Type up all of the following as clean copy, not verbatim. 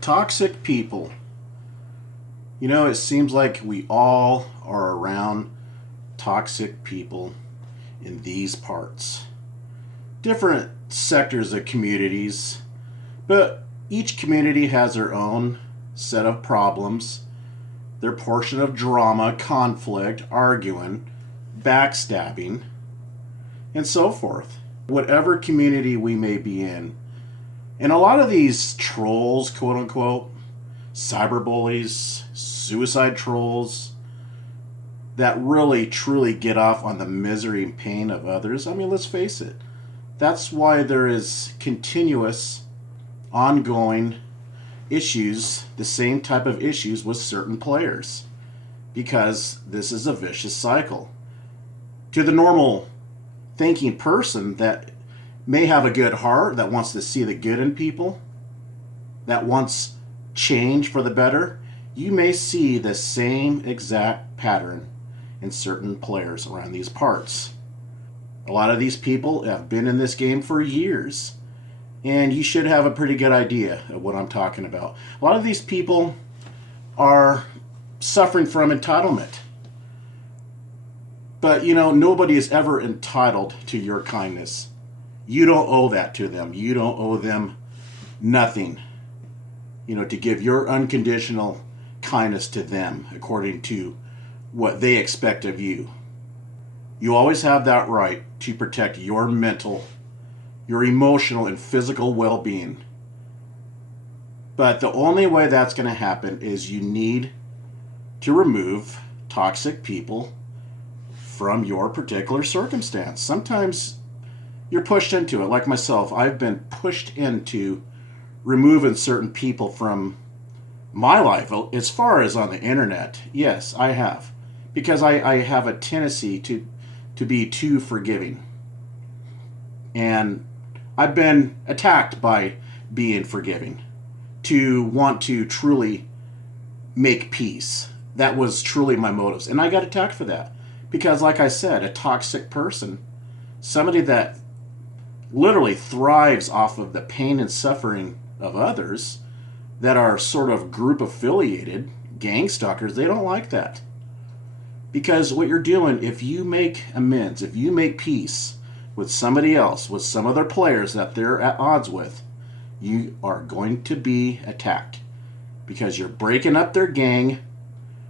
Toxic people. It seems like we all are around toxic people in these parts. Different sectors of communities, but each community has their own set of problems, their portion of drama, conflict, arguing, backstabbing, and so forth. Whatever community we may be in. And a lot of these trolls, quote unquote, cyberbullies, suicide trolls, that really truly get off on the misery and pain of others. I mean, let's face it. That's why there is continuous, ongoing issues, the same type of issues with certain players. Because this is a vicious cycle. To the normal thinking person that may have a good heart, that wants to see the good in people, that wants change for the better, you may see the same exact pattern in certain players around these parts. A lot of these people have been in this game for years, and you should have a pretty good idea of what I'm talking about. A lot of these people are suffering from entitlement. But, nobody is ever entitled to your kindness. You don't owe that to them. You don't owe them nothing, to give your unconditional kindness to them according to what they expect of you. You always have that right to protect your mental, your emotional, and physical well-being. But the only way that's going to happen is you need to remove toxic people from your particular circumstance. Sometimes you're pushed into it. Like myself, I've been pushed into removing certain people from my life. As far as on the internet, yes, I have. Because I have a tendency to be too forgiving. And I've been attacked by being forgiving. To want to truly make peace. That was truly my motives. And I got attacked for that. Because, like I said, a toxic person, somebody that literally thrives off of the pain and suffering of others, that are sort of group affiliated, gang stalkers, they don't like that. Because what you're doing, if you make amends, if you make peace with somebody else, with some other players that they're at odds with, you are going to be attacked. Because you're breaking up their gang,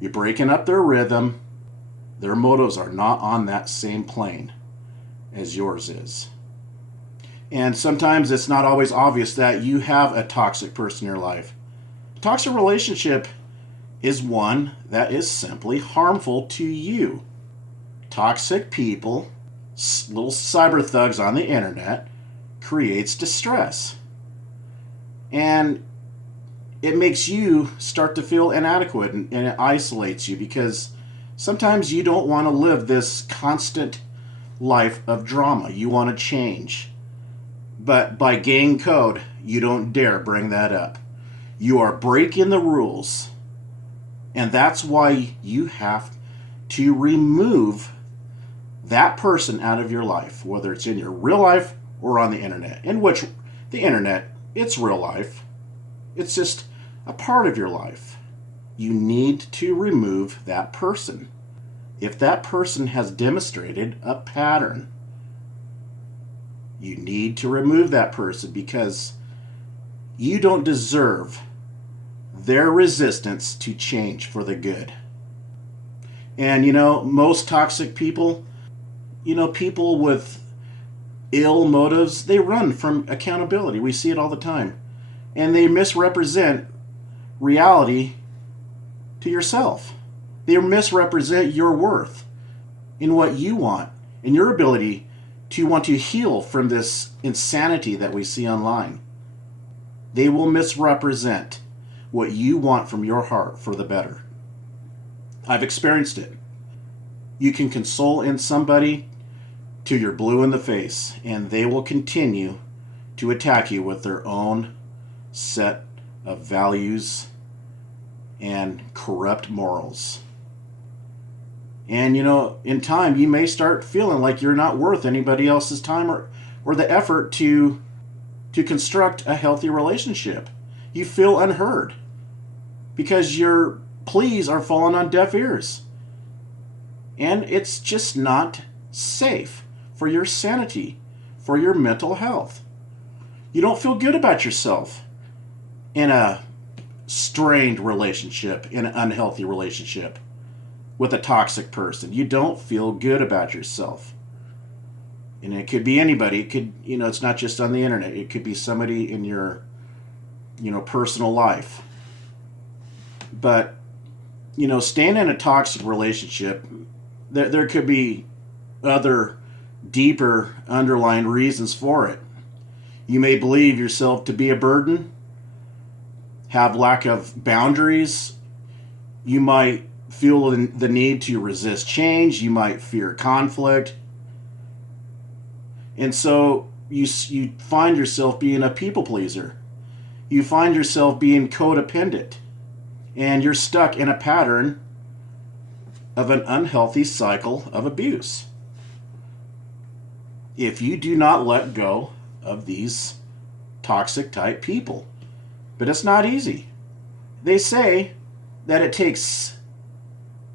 you're breaking up their rhythm. Their motives are not on that same plane as yours is. And sometimes it's not always obvious that you have a toxic person in your life. A toxic relationship is one that is simply harmful to you. Toxic people, little cyber thugs on the internet, creates distress. And it makes you start to feel inadequate, and it isolates you because sometimes you don't want to live this constant life of drama. You want to change. But by gang code, you don't dare bring that up. You are breaking the rules. And that's why you have to remove that person out of your life, whether it's in your real life or on the internet. In which the internet, it's real life. It's just a part of your life. You need to remove that person. If that person has demonstrated a pattern, you need to remove that person because you don't deserve their resistance to change for the good. And most toxic people, people with ill motives, they run from accountability. We see it all the time. And they misrepresent reality to yourself. They misrepresent your worth in what you want and your ability to want to heal from this insanity that we see online. They will misrepresent what you want from your heart for the better. I've experienced it. You can console in somebody till you're blue in the face, and they will continue to attack you with their own set of values and corrupt morals. And in time, you may start feeling like you're not worth anybody else's time or the effort to construct a healthy relationship. You feel unheard because your pleas are falling on deaf ears. And it's just not safe for your sanity, for your mental health. You don't feel good about yourself in a strained relationship, in an unhealthy relationship with a toxic person. You don't feel good about yourself. And it could be anybody. It could, it's not just on the internet. It could be somebody in your, personal life. But, staying in a toxic relationship, there could be other deeper underlying reasons for it. You may believe yourself to be a burden, have lack of boundaries. You might feel the need to resist change. You might fear conflict. And so you find yourself being a people pleaser. You find yourself being codependent. And you're stuck in a pattern of an unhealthy cycle of abuse. If you do not let go of these toxic type people. But it's not easy. They say that it takes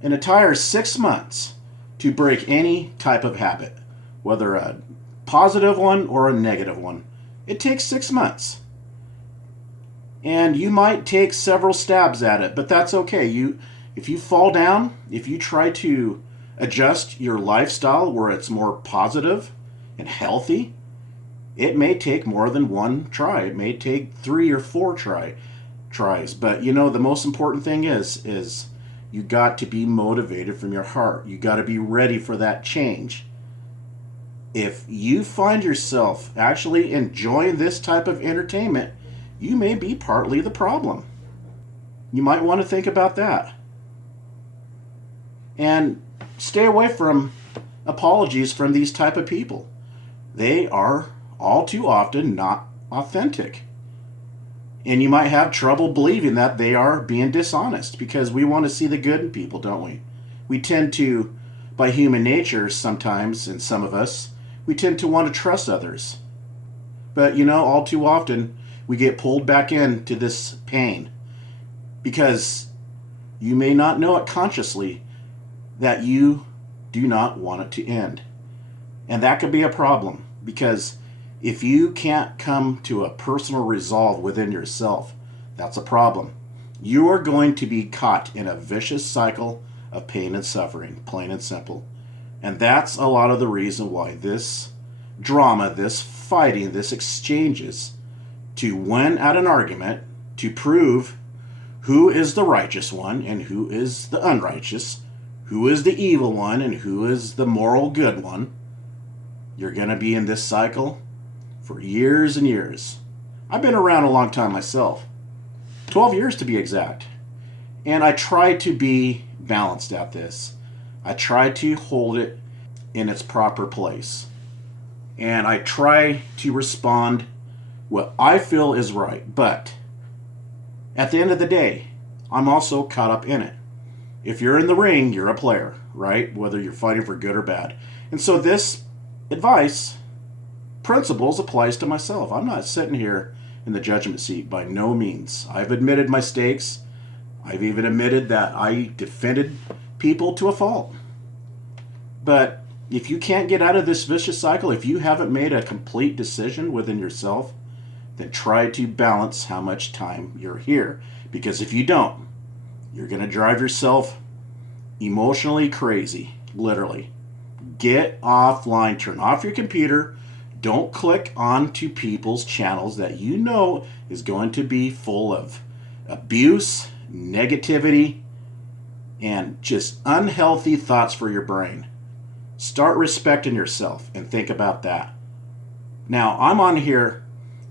an entire 6 months to break any type of habit, whether a positive one or a negative one. It takes 6 months. And you might take several stabs at it, but that's okay. If you fall down, if you try to adjust your lifestyle where it's more positive and healthy, it may take more than one try. It may take 3 or 4 tries. But the most important thing is you got to be motivated from your heart. You got to be ready for that change. If you find yourself actually enjoying this type of entertainment, you may be partly the problem. You might want to think about that. And stay away from apologies from these type of people. They are all too often not authentic. And you might have trouble believing that they are being dishonest because we want to see the good in people, don't we? We tend to, by human nature sometimes, and some of us, we tend to want to trust others. But all too often, we get pulled back into this pain because you may not know it consciously that you do not want it to end. And that could be a problem because if you can't come to a personal resolve within yourself, that's a problem. You are going to be caught in a vicious cycle of pain and suffering, plain and simple. And that's a lot of the reason why this drama, this fighting, this exchanges to win at an argument, to prove who is the righteous one and who is the unrighteous, who is the evil one and who is the moral good one. You're going to be in this cycle for years and years. I've been around a long time myself, 12 years to be exact. And I try to be balanced at this. I try to hold it in its proper place. And I try to respond what I feel is right. But at the end of the day, I'm also caught up in it. If you're in the ring, you're a player, right? Whether you're fighting for good or bad. And so this advice, principles, applies to myself. I'm not sitting here in the judgment seat by no means. I've admitted mistakes. I've even admitted that I defended people to a fault. But if you can't get out of this vicious cycle, if you haven't made a complete decision within yourself, then try to balance how much time you're here. Because if you don't, you're going to drive yourself emotionally crazy, literally. Get offline, turn off your computer. Don't click onto people's channels that you know is going to be full of abuse, negativity, and just unhealthy thoughts for your brain. Start respecting yourself and think about that. Now, I'm on here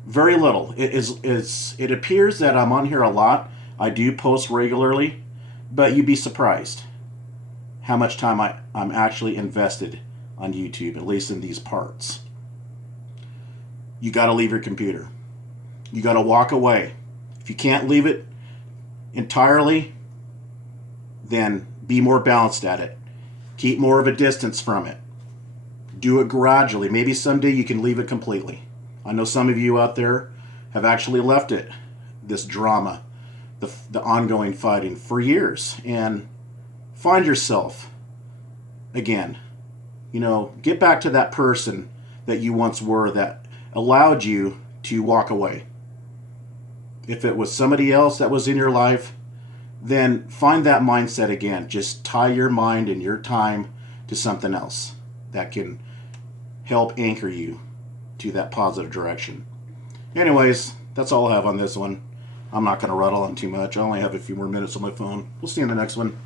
very little. It appears that I'm on here a lot. I do post regularly, but you'd be surprised how much time I'm actually invested on YouTube, at least in these parts. You got to leave your computer. You got to walk away. If you can't leave it entirely, then be more balanced at it. Keep more of a distance from it. Do it gradually. Maybe someday you can leave it completely. I know some of you out there have actually left it this drama, the ongoing fighting for years, and find yourself again. Get back to that person that you once were that allowed you to walk away. If it was somebody else that was in your life, then find that mindset again. Just tie your mind and your time to something else that can help anchor you to that positive direction. Anyways, that's all I have on this one. I'm not going to rattle on too much. I only have a few more minutes on my phone. We'll see you in the next one.